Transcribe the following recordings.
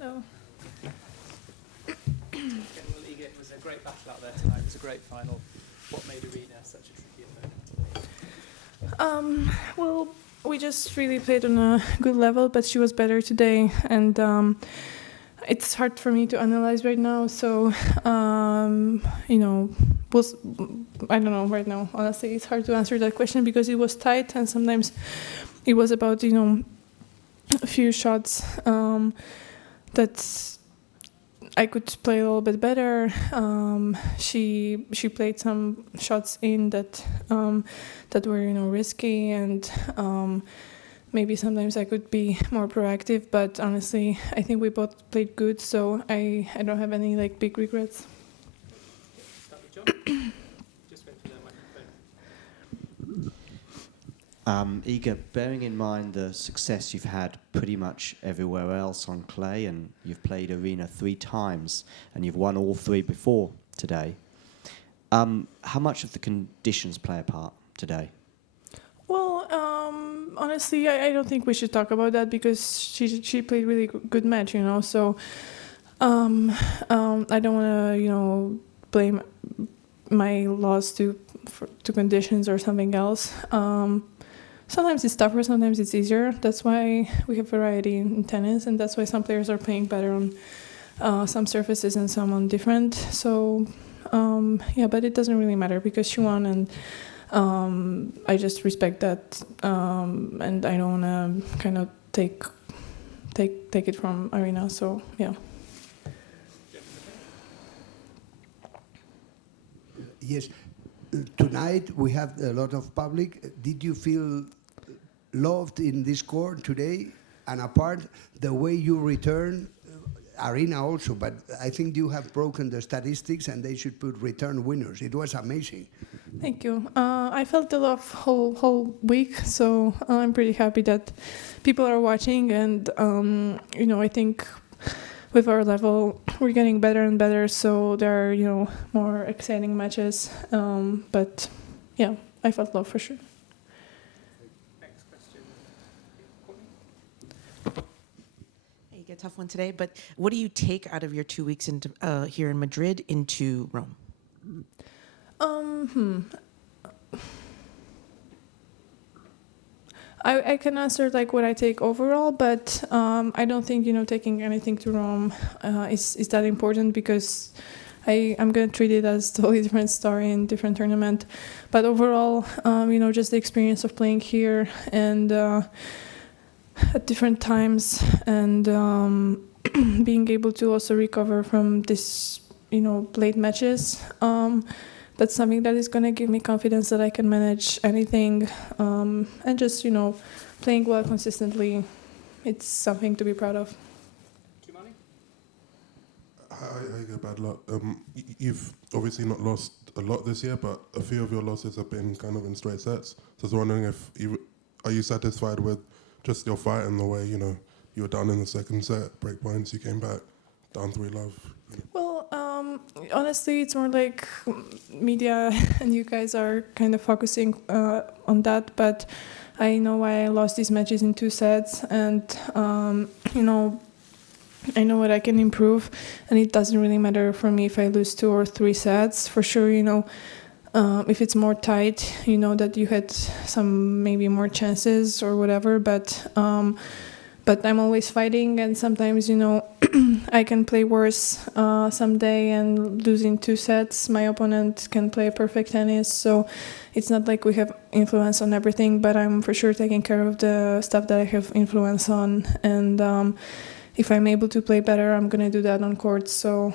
Hello. It was a great battle out there tonight. It was a great final. What made Arena such a tricky opponent? Well, we just really played on a good level, but she was better today, and it's hard for me to analyze right now. So, I don't know right now. Honestly, it's hard to answer that question because it was tight, and sometimes it was about a few shots that I could play a little bit better. She played some shots in that were risky, and maybe sometimes I could be more proactive. But honestly, I think we both played good, so I don't have any big regrets. Just wait for the microphone. Iga, bearing in mind the success you've had pretty much everywhere else on clay, and you've played Arena 3 times, and you've won all 3 before today, how much of the conditions play a part today? Well, honestly, I don't think we should talk about that because she played really good match, So, I don't want to, blame my loss to conditions or something else. Sometimes it's tougher, sometimes it's easier. That's why we have variety in tennis, and that's why some players are playing better on some surfaces and some on different. So, but it doesn't really matter because she won, and I just respect that, and I don't want to kind of take it from Arena. So, yeah. Yes. Tonight we have a lot of public. Did you feel loved in this court today? And apart, the way you return, Arena also, but I think you have broken the statistics and they should put return winners. It was amazing. Thank you. I felt the love whole week, so I'm pretty happy that people are watching, and I think with our level, we're getting better and better, so there are, more exciting matches. But, yeah, I felt love for sure. Next question. Hey, a tough one today, but what do you take out of your 2 weeks into, here in Madrid into Rome? I can answer what I take overall, but I don't think taking anything to Rome is that important because I'm gonna treat it as a totally different story in different tournament. But overall, just the experience of playing here and at different times, and being able to also recover from this late matches. That's something that is going to give me confidence that I can manage anything, and just, playing well consistently. It's something to be proud of. Hi, bad luck. You've obviously not lost a lot this year, but a few of your losses have been kind of in straight sets. So I was wondering are you satisfied with just your fight and the way, you were down in the second set, break points, you came back, down 3-love? Well, honestly, it's more like media and you guys are kind of focusing on that, but I know why I lost these matches in 2 sets, and I know what I can improve, and it doesn't really matter for me if I lose 2 or 3 sets. For sure, if it's more tight, that you had some maybe more chances or whatever, but I'm always fighting, and sometimes, I can play worse someday and lose in 2 sets. My opponent can play perfect tennis, so it's not like we have influence on everything, but I'm for sure taking care of the stuff that I have influence on, and if I'm able to play better, I'm going to do that on court. So,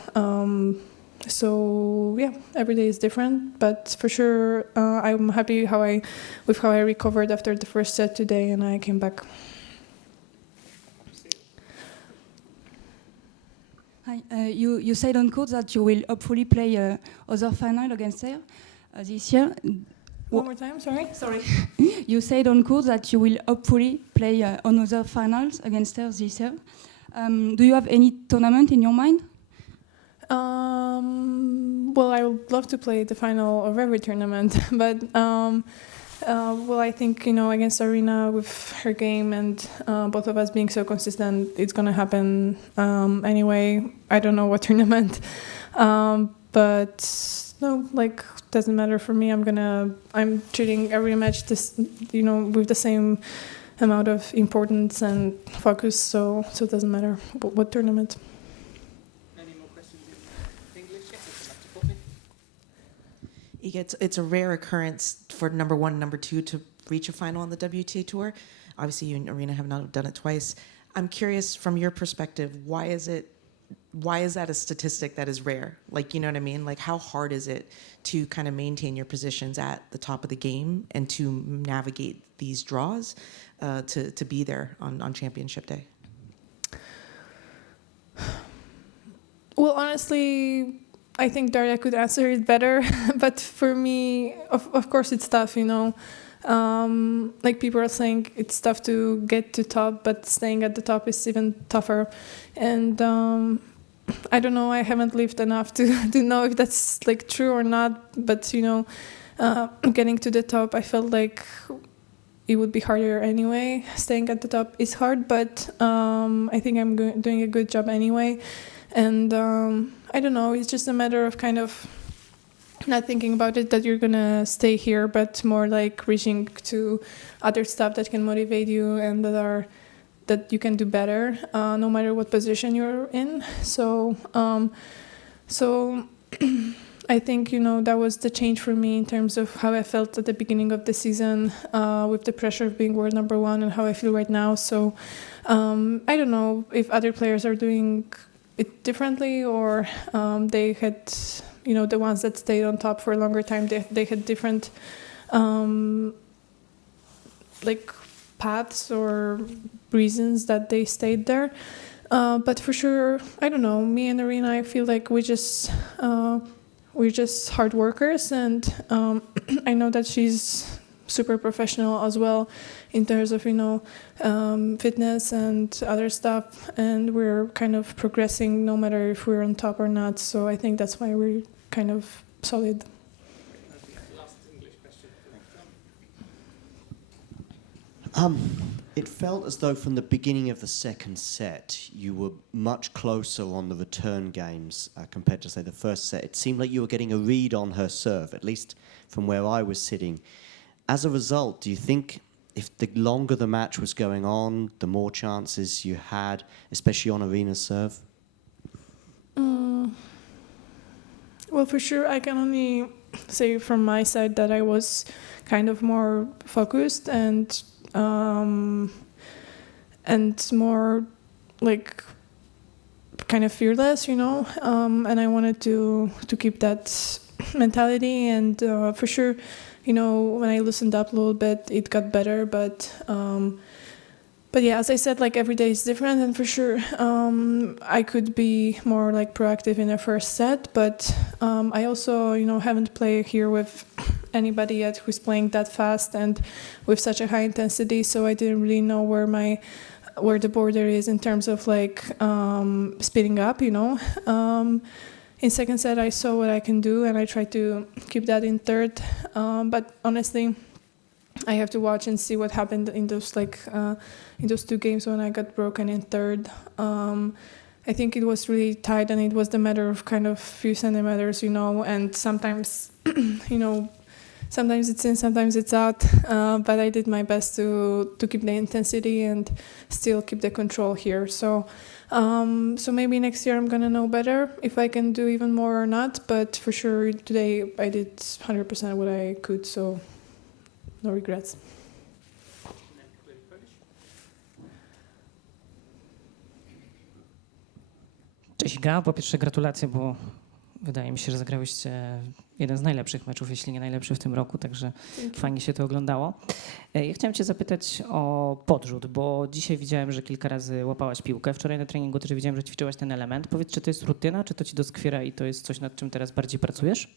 yeah, every day is different, but for sure, I'm happy with how I recovered after the first set today, and I came back. Hi, you said on court that you will hopefully play other final against her this year. One more time, sorry? You said on court that you will hopefully play another finals against her this year. Do you have any tournament in your mind? Well, I would love to play the final of every tournament, but Well, I think, against Arena with her game and both of us being so consistent, it's going to happen anyway. I don't know what tournament. But no, doesn't matter for me. I'm treating every match with the same amount of importance and focus, so it doesn't matter what tournament. Any more questions in English? Yes, It's a rare occurrence for number one and number two to reach a final on the WTA Tour. Obviously, you and Arena have not done it twice. I'm curious, from your perspective, why is that a statistic that is rare? You know what I mean? How hard is it to kind of maintain your positions at the top of the game and to navigate these draws to be there on championship day? Well, honestly, I think Daria could answer it better. But for me, of course, it's tough, people are saying it's tough to get to top, but staying at the top is even tougher. And I don't know, I haven't lived enough to know if that's true or not. But, getting to the top, I felt like it would be harder anyway. Staying at the top is hard, but I think I'm doing a good job anyway. And I don't know, it's just a matter of kind of not thinking about it that you're gonna stay here, but more reaching to other stuff that can motivate you and that you can do better, no matter what position you're in. So I think, that was the change for me in terms of how I felt at the beginning of the season with the pressure of being world number one and how I feel right now. So I don't know if other players are doing it differently or they had, the ones that stayed on top for a longer time, they had different paths or reasons that they stayed there. But for sure, I don't know, me and Arena, I feel like we're just hard workers, and I know that she's super professional as well in terms of fitness and other stuff, and we're kind of progressing no matter if we're on top or not. So I think that's why we're kind of solid. Last English question. It felt as though from the beginning of the second set, you were much closer on the return games compared to, say, the first set. It seemed like you were getting a read on her serve, at least from where I was sitting. As a result, do you think if the longer the match was going on, the more chances you had, especially on Arena's serve? Well, for sure, I can only say from my side that I was kind of more focused and more kind of fearless, and I wanted to keep that mentality. And for sure, when I loosened up a little bit, it got better. But yeah, as I said, every day is different, and for sure, I could be more proactive in the first set. But I also, haven't played here with anybody yet who's playing that fast and with such a high intensity. So I didn't really know where the border is in terms of speeding up. In second set, I saw what I can do, and I tried to keep that in third. But honestly, I have to watch and see what happened in those two games when I got broken in third. I think it was really tight, and it was the matter of kind of few centimeters, and sometimes, sometimes it's in, sometimes it's out. But I did my best to keep the intensity and still keep the control here. So maybe next year I'm gonna know better if I can do even more or not. But for sure today I did 100% what I could, so no regrets. Cześć Iga, po pierwsze gratulacje, bo wydaje mi się, że zagrałyście jeden z najlepszych meczów, jeśli nie najlepszy w tym roku, także fajnie się to oglądało. Ja chciałem cię zapytać o podrzut, bo dzisiaj widziałem, że kilka razy łapałaś piłkę. Wczoraj na treningu też widziałem, że ćwiczyłaś ten element. Powiedz, czy to jest rutyna, czy to ci doskwiera i to jest coś, nad czym teraz bardziej pracujesz?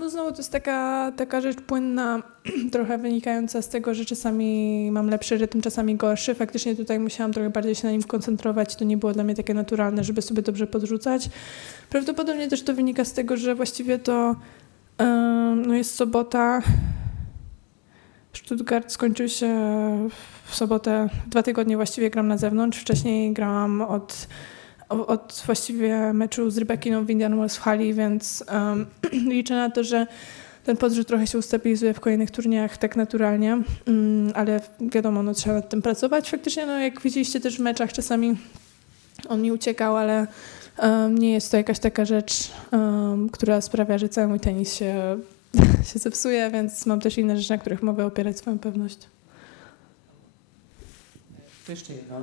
No znowu to jest taka rzecz płynna, trochę wynikająca z tego, że czasami mam lepszy rytm, czasami gorszy. Faktycznie tutaj musiałam trochę bardziej się na nim koncentrować. To nie było dla mnie takie naturalne, żeby sobie dobrze podrzucać. Prawdopodobnie też to wynika z tego, że właściwie to jest sobota Stuttgart skończył się w sobotę. 2 tygodnie właściwie gram na zewnątrz. Wcześniej grałam od właściwie meczu z Rybakiną w Indian Wells w hali, więc liczę na to, że ten podrzut trochę się ustabilizuje w kolejnych turniejach tak naturalnie, ale wiadomo, no, trzeba nad tym pracować. Faktycznie, no, jak widzieliście też w meczach, czasami on mi uciekał, ale nie jest to jakaś taka rzecz, która sprawia, że cały mój tenis się zepsuje, więc mam też inne rzeczy, na których mogę opierać swoją pewność. To jeszcze jedno.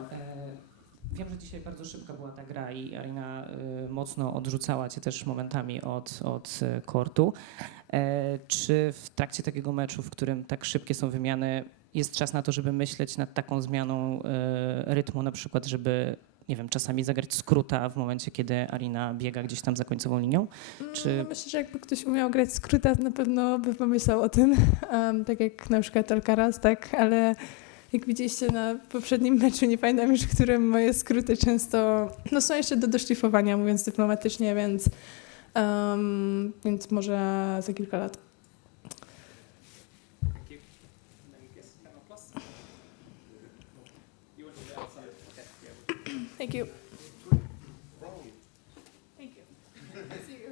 Wiem, że dzisiaj bardzo szybka była ta gra i Arina mocno odrzucała cię też momentami od kortu. Czy w trakcie takiego meczu, w którym tak szybkie są wymiany, jest czas na to, żeby myśleć nad taką zmianą rytmu, na przykład, żeby, nie wiem, czasami zagrać skróta w momencie, kiedy Arina biega gdzieś tam za końcową linią? Czy... Myślę, że jakby ktoś umiał grać skróta, na pewno by pomyślał o tym, tak jak na przykład Alcaraz, tak, ale jak widzieliście na poprzednim meczu, nie pamiętam już, którym moje skróty często no, są jeszcze do doszlifowania, mówiąc dyplomatycznie, więc może za kilka lat. Thank you.